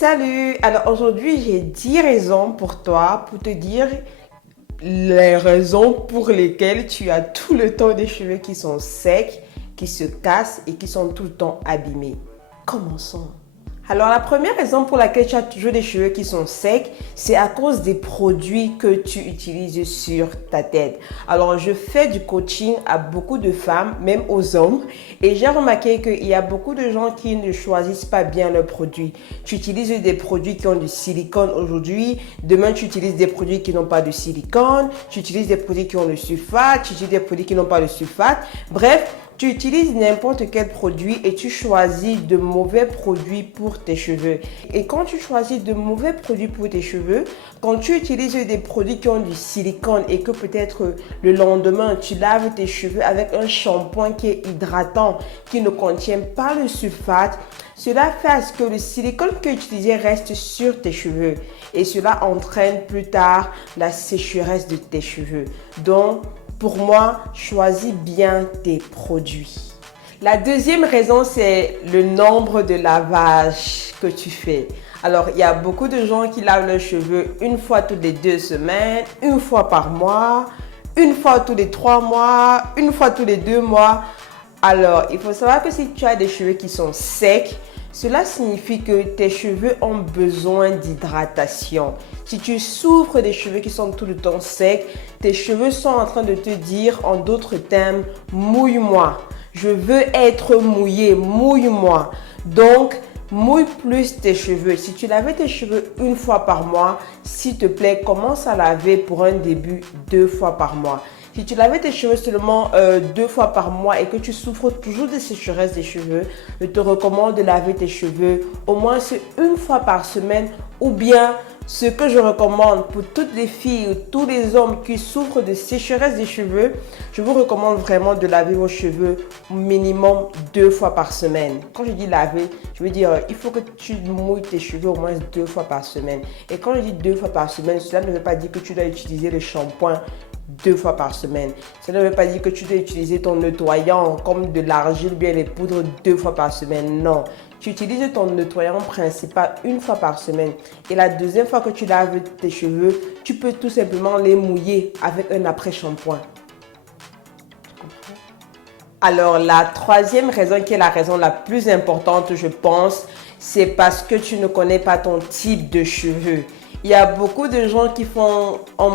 Salut! Alors aujourd'hui, j'ai 10 raisons pour toi, pour te dire les raisons pour lesquelles tu as tout le temps des cheveux qui sont secs, qui se cassent et qui sont tout le temps abîmés. Commençons. Alors la première raison pour laquelle tu as toujours des cheveux qui sont secs, c'est à cause des produits que tu utilises sur ta tête. Alors je fais du coaching à beaucoup de femmes, même aux hommes, et j'ai remarqué qu'il y a beaucoup de gens qui ne choisissent pas bien leurs produits. Tu utilises des produits qui ont du silicone aujourd'hui, demain tu utilises des produits qui n'ont pas de silicone, tu utilises des produits qui ont le sulfate, tu utilises des produits qui n'ont pas de sulfate. Bref, tu utilises n'importe quel produit et tu choisis de mauvais produits pour tes cheveux. Et quand tu choisis de mauvais produits pour tes cheveux, quand tu utilises des produits qui ont du silicone et que peut-être le lendemain, tu laves tes cheveux avec un shampoing qui est hydratant, qui ne contient pas le sulfate, cela fait à ce que le silicone que tu utilisais reste sur tes cheveux. Et cela entraîne plus tard la sécheresse de tes cheveux. Donc, pour moi, choisis bien tes produits. La deuxième raison, c'est le nombre de lavages que tu fais. Alors, il y a beaucoup de gens qui lavent leurs cheveux une fois toutes les 2 semaines, une fois par mois, une fois tous les 3 mois, une fois tous les 2 mois. Alors, il faut savoir que si tu as des cheveux qui sont secs, cela signifie que tes cheveux ont besoin d'hydratation. Si tu souffres des cheveux qui sont tout le temps secs, tes cheveux sont en train de te dire en d'autres termes, mouille-moi. Je veux être mouillé, mouille-moi. Donc, mouille plus tes cheveux. Si tu lavais tes cheveux une fois par mois, s'il te plaît, commence à laver pour un début 2 fois par mois. Si tu lavais tes cheveux seulement 2 fois par mois et que tu souffres toujours de sécheresse des cheveux, je te recommande de laver tes cheveux au moins une fois par semaine, ou bien ce que je recommande pour toutes les filles ou tous les hommes qui souffrent de sécheresse des cheveux, je vous recommande vraiment de laver vos cheveux minimum 2 fois par semaine. Quand je dis laver, je veux dire il faut que tu mouilles tes cheveux au moins 2 fois par semaine. Et quand je dis 2 fois par semaine, cela ne veut pas dire que tu dois utiliser le shampoing 2 fois par semaine. Cela ne veut pas dire que tu dois utiliser ton nettoyant comme de l'argile ou bien les poudres 2 fois par semaine. Non. Tu utilises ton nettoyant principal une fois par semaine. Et la deuxième fois que tu laves tes cheveux, tu peux tout simplement les mouiller avec un après-shampoing. Alors, la troisième raison, qui est la raison la plus importante, je pense, c'est parce que tu ne connais pas ton type de cheveux. Il y a beaucoup de gens qui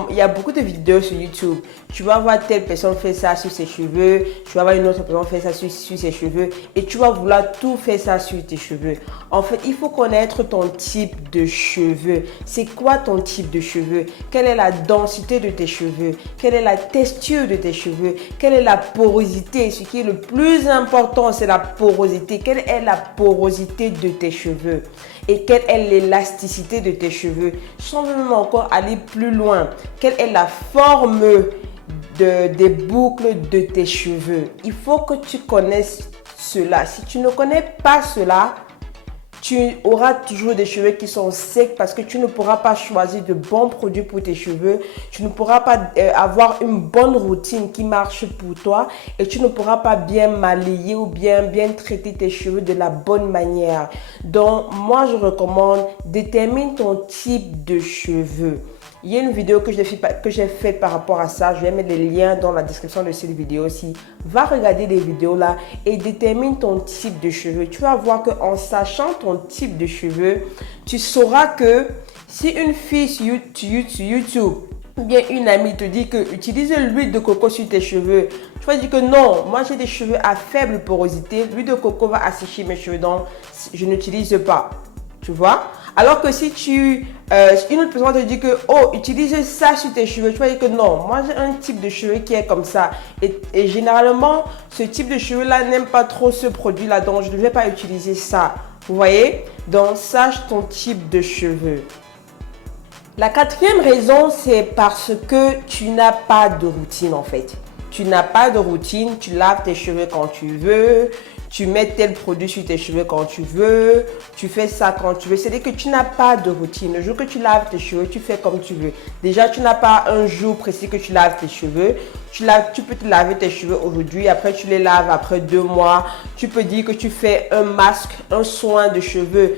il y a beaucoup de vidéos sur YouTube. Tu vas voir telle personne faire ça sur ses cheveux, tu vas voir une autre personne faire ça sur ses cheveux et tu vas vouloir tout faire ça sur tes cheveux. En fait, il faut connaître ton type de cheveux. C'est quoi ton type de cheveux? Quelle est la densité de tes cheveux? Quelle est la texture de tes cheveux? Quelle est la porosité? Ce qui est le plus important, c'est la porosité. Quelle est la porosité de tes cheveux? Et quelle est l'élasticité de tes cheveux? Sans même encore aller plus loin, quelle est la forme des boucles de tes cheveux? Il faut que tu connaisses cela. Si tu ne connais pas cela, tu auras toujours des cheveux qui sont secs parce que tu ne pourras pas choisir de bons produits pour tes cheveux. Tu ne pourras pas avoir une bonne routine qui marche pour toi et tu ne pourras pas bien malayer ou bien traiter tes cheveux de la bonne manière. Donc, moi, je recommande, détermine ton type de cheveux. Il y a une vidéo que j'ai faite par rapport à ça. Je vais mettre les liens dans la description de cette vidéo aussi. Va regarder les vidéos là et détermine ton type de cheveux. Tu vas voir qu'en sachant ton type de cheveux, tu sauras que si une fille sur YouTube ou bien une amie te dit que utilise l'huile de coco sur tes cheveux, tu vas dire que non, moi j'ai des cheveux à faible porosité, l'huile de coco va assécher mes cheveux, donc je n'utilise pas. Tu vois? Alors que si une autre personne te dit que, oh, utilise ça sur tes cheveux, tu vas dire que non, moi j'ai un type de cheveux qui est comme ça. Et généralement, ce type de cheveux-là n'aime pas trop ce produit-là, donc je ne vais pas utiliser ça. Vous voyez? Donc, sache ton type de cheveux. La quatrième raison, c'est parce que tu n'as pas de routine en fait. Tu n'as pas de routine, tu laves tes cheveux quand tu veux, tu mets tel produit sur tes cheveux quand tu veux, tu fais ça quand tu veux. C'est-à-dire que tu n'as pas de routine. Le jour que tu laves tes cheveux, tu fais comme tu veux. Déjà, tu n'as pas un jour précis que tu laves tes cheveux. Tu peux te laver tes cheveux aujourd'hui, après tu les laves après 2 mois. Tu peux dire que tu fais un masque, un soin de cheveux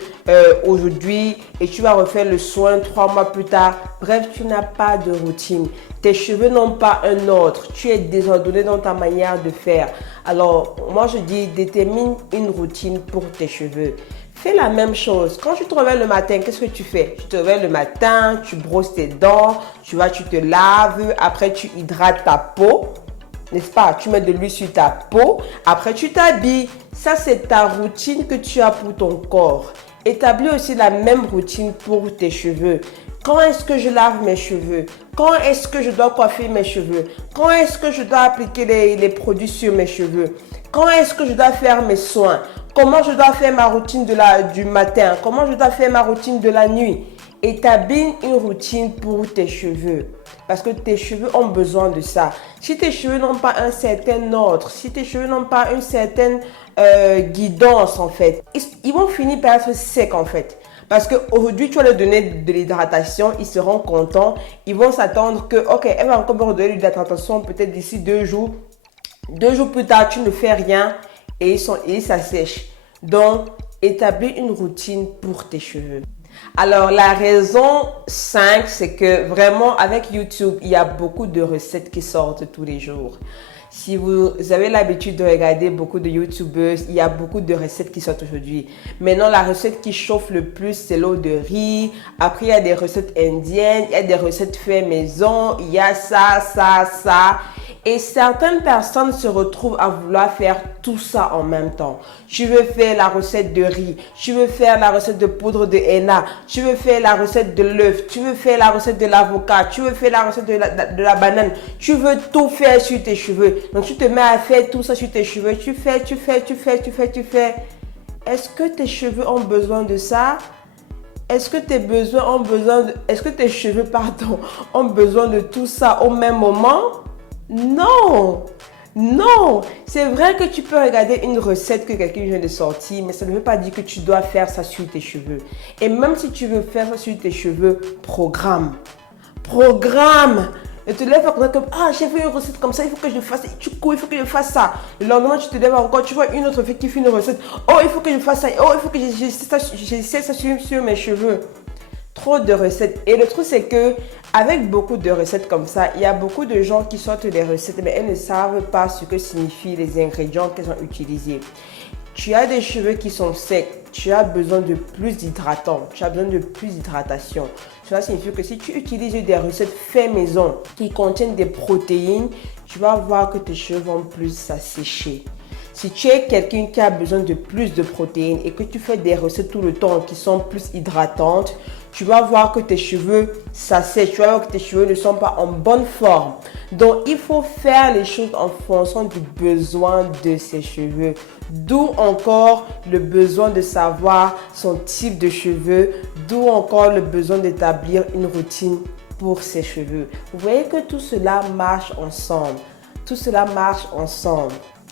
aujourd'hui et tu vas refaire le soin 3 mois plus tard. Bref, tu n'as pas de routine. Tes cheveux n'ont pas un ordre. Tu es désordonné dans ta manière de faire. Alors, moi je dis, détermine une routine pour tes cheveux. Fais la même chose. Quand tu te réveilles le matin, qu'est-ce que tu fais? Tu te réveilles le matin, tu brosses tes dents, tu te laves, après tu hydrates ta peau, n'est-ce pas? Tu mets de l'huile sur ta peau, après tu t'habilles. Ça, c'est ta routine que tu as pour ton corps. Établis aussi la même routine pour tes cheveux. Quand est-ce que je lave mes cheveux? Quand est-ce que je dois coiffer mes cheveux? Quand est-ce que je dois appliquer les produits sur mes cheveux? Quand est-ce que je dois faire mes soins? Comment je dois faire ma routine du matin? Comment je dois faire ma routine de la nuit? Établis une routine pour tes cheveux. Parce que tes cheveux ont besoin de ça. Si tes cheveux n'ont pas un certain ordre, si tes cheveux n'ont pas une certaine guidance en fait, ils vont finir par être secs en fait. Parce qu'aujourd'hui, tu vas leur donner de l'hydratation, ils seront contents. Ils vont s'attendre que, ok, elle va encore me redonner de l'hydratation peut-être d'ici 2 jours. 2 jours plus tard, tu ne fais rien et ils s'assèchent. Donc, établis une routine pour tes cheveux. Alors, la raison 5, c'est que vraiment, avec YouTube, il y a beaucoup de recettes qui sortent tous les jours. Si vous avez l'habitude de regarder beaucoup de YouTubers, il y a beaucoup de recettes qui sortent aujourd'hui. Maintenant, la recette qui chauffe le plus, c'est l'eau de riz. Après, il y a des recettes indiennes, il y a des recettes faites maison, il y a ça. Et certaines personnes se retrouvent à vouloir faire tout ça en même temps. Tu veux faire la recette de riz, tu veux faire la recette de poudre de henna, tu veux faire la recette de l'œuf, tu veux faire la recette de l'avocat, tu veux faire la recette de la banane. Tu veux tout faire sur tes cheveux. Donc, tu te mets à faire tout ça sur tes cheveux. Tu fais. Est-ce que tes cheveux ont besoin de ça? Est-ce que tes cheveux, ont besoin de tout ça au même moment? Non, c'est vrai que tu peux regarder une recette que quelqu'un vient de sortir, mais ça ne veut pas dire que tu dois faire ça sur tes cheveux. Et même si tu veux faire ça sur tes cheveux, programme. Et tu te lèves comme j'ai fait une recette comme ça, il faut que je fasse ça. Tu cours, il faut que je fasse ça. Le lendemain, tu te lèves encore, tu vois une autre fille qui fait une recette. Oh, il faut que je fasse ça. Oh, il faut que j'essaie ça sur mes cheveux. Trop de recettes. Et le truc, c'est que avec beaucoup de recettes comme ça, il y a beaucoup de gens qui sortent des recettes, mais elles ne savent pas ce que signifient les ingrédients qu'elles ont utilisés. Tu as des cheveux qui sont secs, tu as besoin de plus d'hydratant, tu as besoin de plus d'hydratation. Cela signifie que si tu utilises des recettes faites maison qui contiennent des protéines, tu vas voir que tes cheveux vont plus s'assécher. Si tu es quelqu'un qui a besoin de plus de protéines et que tu fais des recettes tout le temps qui sont plus hydratantes, tu vas voir que tes cheveux s'assèchent, tu vas voir que tes cheveux ne sont pas en bonne forme. Donc, il faut faire les choses en fonction du besoin de ses cheveux. D'où encore le besoin de savoir son type de cheveux, d'où encore le besoin d'établir une routine pour ses cheveux. Vous voyez que tout cela marche ensemble.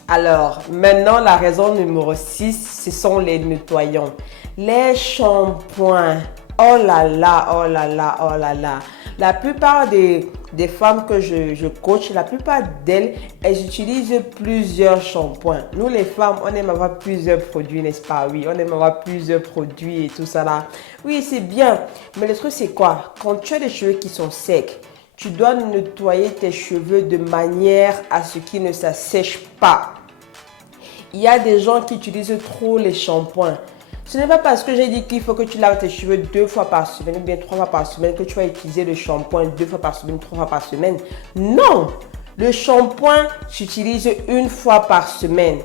Alors, maintenant, la raison numéro 6, ce sont les nettoyants. Les shampoings. Oh là là. La plupart des femmes que je coach, la plupart d'elles, elles utilisent plusieurs shampoings. Nous, les femmes, on aime avoir plusieurs produits, n'est-ce pas? Oui, on aime avoir plusieurs produits et tout ça là. Oui, c'est bien. Mais le truc, c'est quoi? Quand tu as des cheveux qui sont secs, tu dois nettoyer tes cheveux de manière à ce qu'ils ne s'assèchent pas. Il y a des gens qui utilisent trop les shampoings. Ce n'est pas parce que j'ai dit qu'il faut que tu laves tes cheveux 2 fois par semaine ou bien 3 fois par semaine que tu vas utiliser le shampoing 2 fois par semaine, 3 fois par semaine. Non! Le shampoing s'utilise 1 fois par semaine.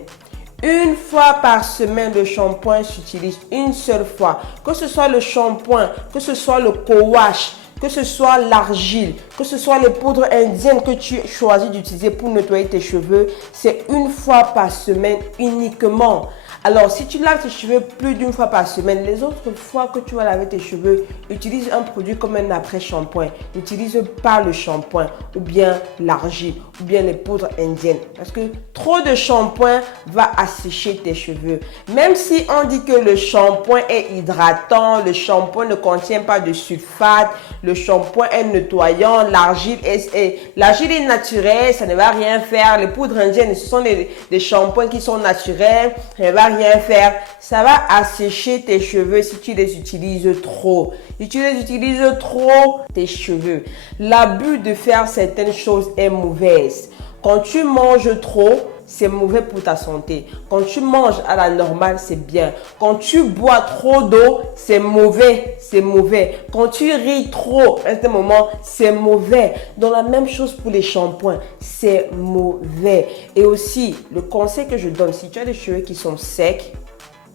1 fois par semaine, le shampoing s'utilise une seule fois. Que ce soit le shampoing, que ce soit le co-wash, que ce soit l'argile, que ce soit les poudres indiennes que tu choisis d'utiliser pour nettoyer tes cheveux, c'est 1 fois par semaine uniquement. Alors, si tu laves tes cheveux plus d'1 fois par semaine, les autres fois que tu vas laver tes cheveux, utilise un produit comme un après-shampoing. N'utilise pas le shampoing ou bien l'argile ou bien les poudres indiennes. Parce que trop de shampoing va assécher tes cheveux. Même si on dit que le shampoing est hydratant, le shampoing ne contient pas de sulfate, le shampoing est nettoyant, l'argile est naturelle, ça ne va rien faire. Les poudres indiennes, ce sont des shampoings qui sont naturels, ça ne va rien faire. Ça va assécher tes cheveux si tu les utilises trop. Si tu les utilises trop, tes cheveux. L'abus de faire certaines choses est mauvaise. Quand tu manges trop, c'est mauvais pour ta santé. Quand tu manges à la normale, c'est bien. Quand tu bois trop d'eau, c'est mauvais. C'est mauvais. Quand tu ris trop à un moment, c'est mauvais. Donc la même chose pour les shampoings, c'est mauvais. Et aussi, le conseil que je donne, si tu as des cheveux qui sont secs,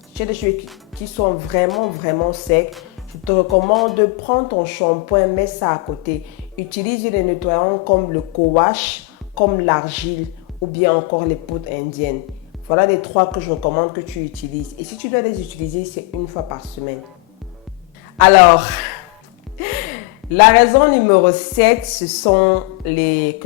si tu as des cheveux qui sont vraiment secs, je te recommande de prendre ton shampoing, mets ça à côté. Utilise les nettoyants comme le co-wash, comme l'argile ou bien encore les poudres indiennes. Voilà les 3 que je recommande que tu utilises. Et si tu dois les utiliser, c'est 1 fois par semaine. Alors, la raison numéro 7, ce sont les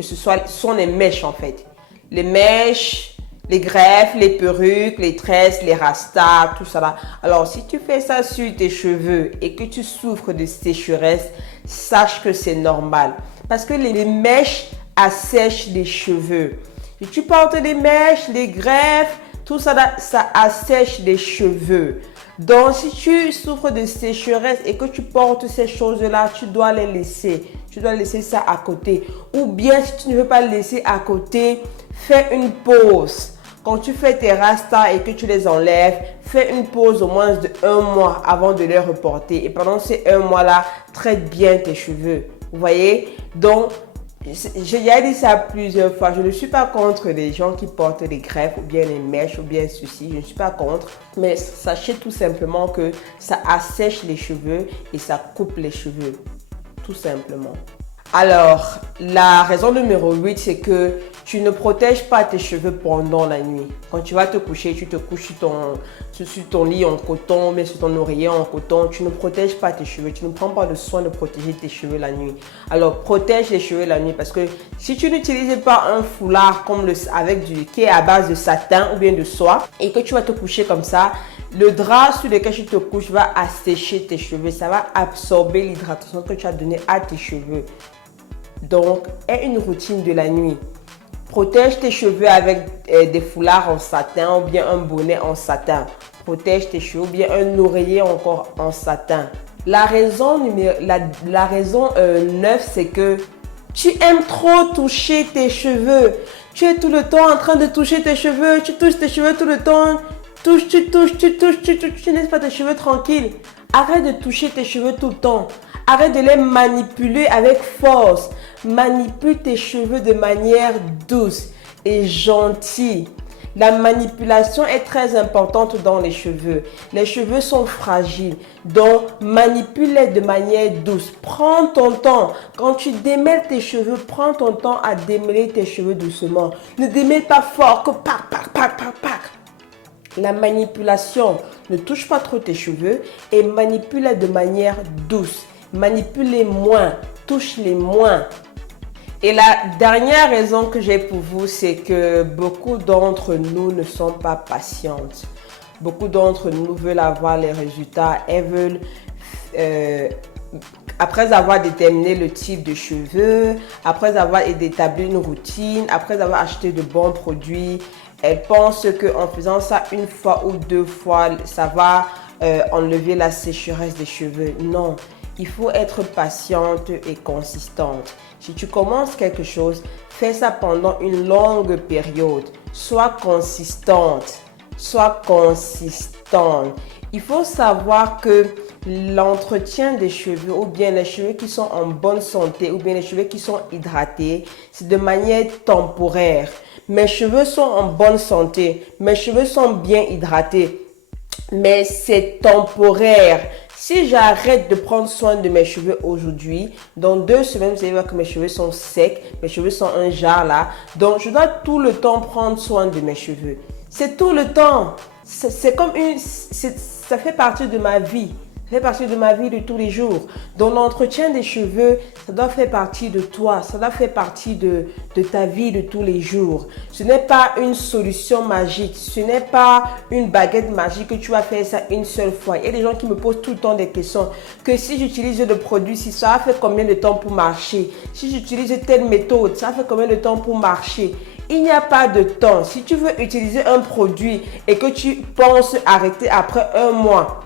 mèches en fait. Les mèches, les greffes, les perruques, les tresses, les rastas, tout ça là. Alors, si tu fais ça sur tes cheveux et que tu souffres de sécheresse, sache que c'est normal. Parce que les mèches assèchent les cheveux. Si tu portes des mèches, les greffes, tout ça là, ça assèche les cheveux. Donc, si tu souffres de sécheresse et que tu portes ces choses-là, tu dois les laisser. Tu dois laisser ça à côté. Ou bien, si tu ne veux pas le laisser à côté, fais une pause. Quand tu fais tes rastas et que tu les enlèves, fais une pause au moins de 1 mois avant de les reporter. Et pendant ces 1 mois-là, traite bien tes cheveux. Vous voyez? Donc, j'ai déjà dit ça plusieurs fois. Je ne suis pas contre les gens qui portent les greffes ou bien les mèches ou bien ceci. Je ne suis pas contre. Mais sachez tout simplement que ça assèche les cheveux et ça coupe les cheveux. Tout simplement. Alors, la raison numéro 8, c'est que tu ne protèges pas tes cheveux pendant la nuit. Quand tu vas te coucher, tu te couches sur ton lit en coton, mais sur ton oreiller en coton. Tu ne protèges pas tes cheveux. Tu ne prends pas le soin de protéger tes cheveux la nuit. Alors, protège les cheveux la nuit parce que si tu n'utilises pas un foulard qui est à base de satin ou bien de soie et que tu vas te coucher comme ça, le drap sur lequel tu te couches va assécher tes cheveux. Ça va absorber l'hydratation que tu as donnée à tes cheveux. Donc, aie une routine de la nuit. Protège tes cheveux avec des foulards en satin ou bien un bonnet en satin. Protège tes cheveux ou bien un oreiller encore en satin. La raison 9, c'est que tu aimes trop toucher tes cheveux. Tu es tout le temps en train de toucher tes cheveux. Tu touches tes cheveux tout le temps. Tu laisses pas tes cheveux tranquilles. Arrête de toucher tes cheveux tout le temps. Arrête de les manipuler avec force. Manipule tes cheveux de manière douce et gentille. La manipulation est très importante dans les cheveux. Les cheveux sont fragiles, donc manipule-les de manière douce. Prends ton temps. Quand tu démêles tes cheveux, prends ton temps à démêler tes cheveux doucement. Ne démêle pas fort que pac. La manipulation, ne touche pas trop tes cheveux et manipule-les de manière douce. Manipule-les moins, touche-les moins. Et la dernière raison que j'ai pour vous, c'est que beaucoup d'entre nous ne sont pas patientes. Beaucoup d'entre nous veulent avoir les résultats. Elles veulent, après avoir déterminé le type de cheveux, après avoir établi une routine, après avoir acheté de bons produits, elles pensent qu'en faisant ça 1 fois ou 2 fois, ça va enlever la sécheresse des cheveux. Non. Il faut être patiente et consistante. Si tu commences quelque chose, fais ça pendant une longue période. Sois consistante. Sois consistante. Il faut savoir que l'entretien des cheveux ou bien les cheveux qui sont en bonne santé ou bien les cheveux qui sont hydratés, c'est de manière temporaire. Mes cheveux sont en bonne santé. Mes cheveux sont bien hydratés. Mais c'est temporaire. Si j'arrête de prendre soin de mes cheveux aujourd'hui, dans 2 semaines, vous allez voir que mes cheveux sont secs, mes cheveux sont un jar là. Donc, je dois tout le temps prendre soin de mes cheveux. C'est tout le temps. C'est comme ça fait partie de ma vie. Ça fait partie de ma vie de tous les jours. Donc l'entretien des cheveux, ça doit faire partie de toi, ça doit faire partie de ta vie de tous les jours. Ce n'est pas une solution magique, ce n'est pas une baguette magique que tu vas faire ça une seule fois. Il y a des gens qui me posent tout le temps des questions, que si j'utilise le produit, si ça a fait combien de temps pour marcher? Si j'utilise telle méthode, ça fait combien de temps pour marcher? Il n'y a pas de temps. Si tu veux utiliser un produit et que tu penses arrêter après un mois,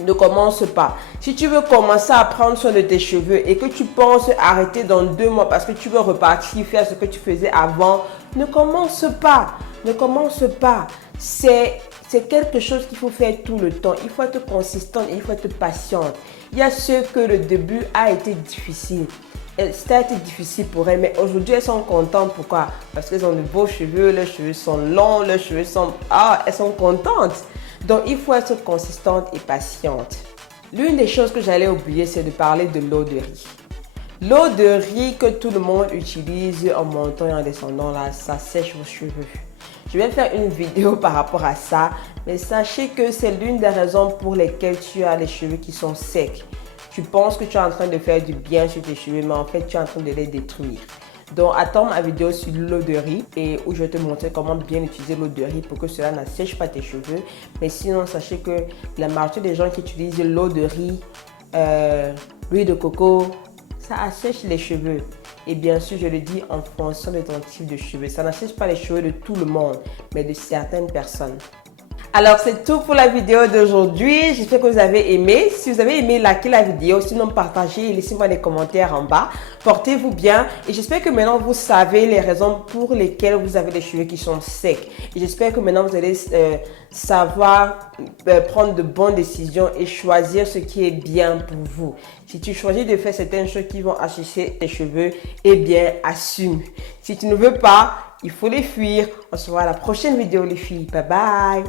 ne commence pas. Si tu veux commencer à prendre soin de tes cheveux et que tu penses arrêter dans 2 mois parce que tu veux repartir faire ce que tu faisais avant, ne commence pas. Ne commence pas. C'est quelque chose qu'il faut faire tout le temps. Il faut être consistante et il faut être patiente. Il y a ceux que le début a été difficile. Ça a été difficile pour elles, mais aujourd'hui elles sont contentes. Pourquoi? Parce qu'elles ont de beaux cheveux, leurs cheveux sont longs, leurs cheveux sont... elles sont contentes. Donc il faut être consistante et patiente. L'une des choses que j'allais oublier, c'est de parler de l'eau de riz. L'eau de riz que tout le monde utilise en montant et en descendant là, ça sèche vos cheveux. Je vais faire une vidéo par rapport à ça, mais sachez que c'est l'une des raisons pour lesquelles tu as les cheveux qui sont secs. Tu penses que tu es en train de faire du bien sur tes cheveux, mais en fait, tu es en train de les détruire. Donc, attends ma vidéo sur l'eau de riz et où je vais te montrer comment bien utiliser l'eau de riz pour que cela n'assèche pas tes cheveux. Mais sinon, sachez que la majorité des gens qui utilisent l'eau de riz, l'huile de coco, ça assèche les cheveux. Et bien sûr, je le dis en fonction de ton type de cheveux. Ça n'assèche pas les cheveux de tout le monde, mais de certaines personnes. Alors, c'est tout pour la vidéo d'aujourd'hui. J'espère que vous avez aimé. Si vous avez aimé, likez la vidéo. Sinon, partagez et laissez-moi des commentaires en bas. Portez-vous bien. Et j'espère que maintenant, vous savez les raisons pour lesquelles vous avez des cheveux qui sont secs. Et j'espère que maintenant, vous allez savoir prendre de bonnes décisions et choisir ce qui est bien pour vous. Si tu choisis de faire certaines choses qui vont assécher tes cheveux, eh bien, assume. Si tu ne veux pas, il faut les fuir. On se voit à la prochaine vidéo, les filles. Bye bye.